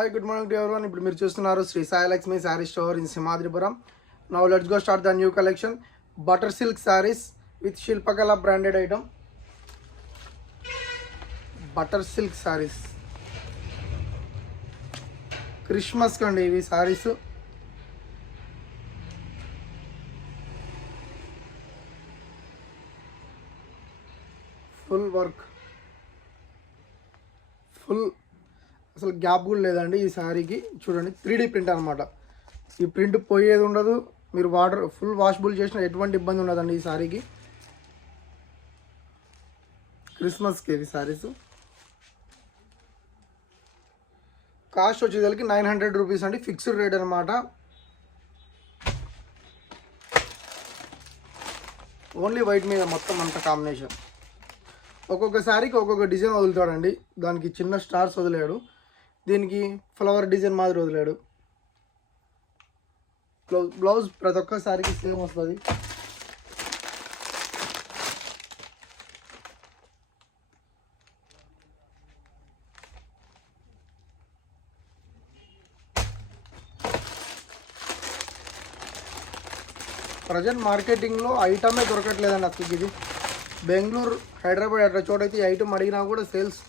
Hi, good morning to everyone. ఇప్పుడు మీరు చూస్తున్నారు Shri Sai Lakshmi sari store in Simhadripuram. Now let's go start the new collection. Butter silk sarees with Shilpakala branded item. Butter silk sarees. Christmas కండి ఇవి sarees. Full work. Full అసలు గ్యాప్ కూడా లేదండి ఈ శారీకి. చూడండి 3D ప్రింట్ అనమాట. ఈ ప్రింట్ పోయేది ఉండదు, మీరు వాటర్ ఫుల్ వాషబుల్ చేసిన ఎటువంటి ఇబ్బంది ఉండదండి ఈ శారీకి. క్రిస్మస్కి ఇవి శారీస్. కాస్ట్ వచ్చేసరికి 900 రూపీస్ అండి, ఫిక్స్డ్ రేట్ అనమాట. ఓన్లీ వైట్ మీద మొత్తం అంత కాంబినేషన్. ఒక్కొక్క శారీకి ఒక్కొక్క డిజైన్ వదులుతాడండి. దానికి చిన్న స్టార్స్ వదిలేడు, దీనికి ఫ్లవర్ డిజైన్ మాదిరి వదిలాడు. బ్లౌజ్ ప్రతి ఒక్క శారీకి సేమ్ వస్తుంది. ప్రజెంట్ మార్కెటింగ్లో ఐటమే దొరకట్లేదండి అసలు. ఇది బెంగళూరు, హైదరాబాద్ అట్లా చోటైతే ఈ ఐటమ్ అడిగినా కూడా సేల్స్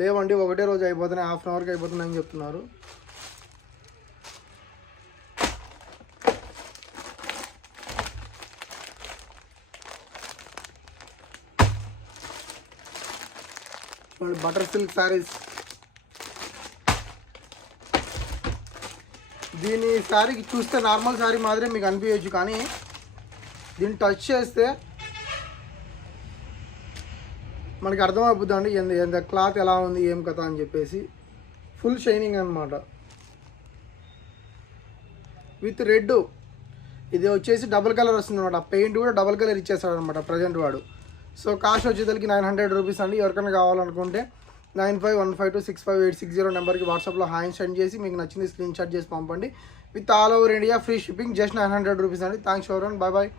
లేవండి, ఒకటే రోజు అయిపోతున్నాయి, హాఫ్ అన్ అవర్కి అయిపోతున్నాయి అని చెప్తున్నారు. Butter silk saris. దీని శారీకి చూస్తే నార్మల్ శారీ మాదిరే మీకు అనిపించచ్చు, కానీ దీన్ని టచ్ చేస్తే మనకి అర్థమైపోతుందండి ఎంత క్లాత్ ఎలా ఉంది, ఏం కథ అని చెప్పేసి. ఫుల్ షైనింగ్ అనమాట విత్ రెడ్. ఇది వచ్చేసి డబుల్ కలర్ వస్తుంది అనమాట. పెయింట్ కూడా డబుల్ కలర్ ఇచ్చేస్తాడు అనమాట ప్రజెంట్ వాడు. సో కాస్ట్ వచ్చేసరికి 900 రూపీస్ అండి. ఎవరికైనా కావాలనుకుంటే 9515265860 నెంబర్కి వాట్సాప్లో హాయ్ సెండ్ చేసి మీకు నచ్చింది స్క్రీన్ షాట్ చేసి పంపండి. With all over India free shipping, just 900 rupees అండి. Thanks everyone, bye bye.